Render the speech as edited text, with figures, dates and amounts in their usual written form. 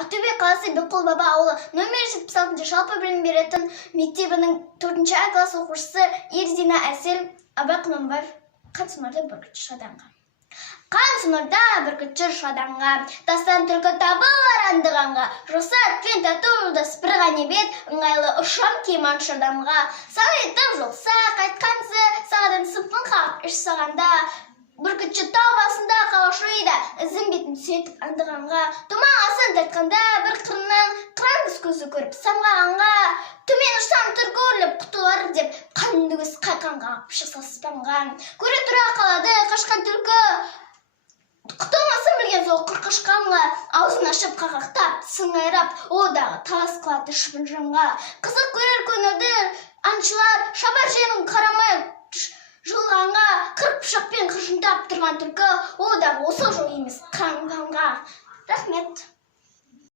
Ақтөбе қаласы Бекқұл Баба ауылы номер 76 жалпы білім беретін мектебінің 4-ші А класс оқушысы Ерзина Әсел Абай Құнанбаев Қансонарда бүркітші шаданға. Қансонарда бүркітші шаданға, тастан түлкі табылар андығанға, рұқсат пен татулды сыпырған ебет, ыңғайлы ұшам кейман шадамға. Сағайтып жолса қайтқансы, сағадан сыпын қағып іш сағанда, бүркітші тау басында қауашуыда, ізін бетін сөйтіп андығанға, тұман асын тартқанда бір қырынан қыраңыз көзі көріп самғағанға, төмен ұшсам түркі өрліп құтылар деп қанды көз қайқанға шықса спамға. Көре тұра қалады қашқан түлкі, құтылмасын білген сол қырқышқанға, аузын ашып қақақтап, сыңайрап, одағы талас қылады шыбын жанға. Қызық көрер көңілді аңшылар, шабар жерін қарамай жылғанға, қырық пышақпен қыржыңдап тұрған түлкі, одағы осы жол емес қанға. Рахмет.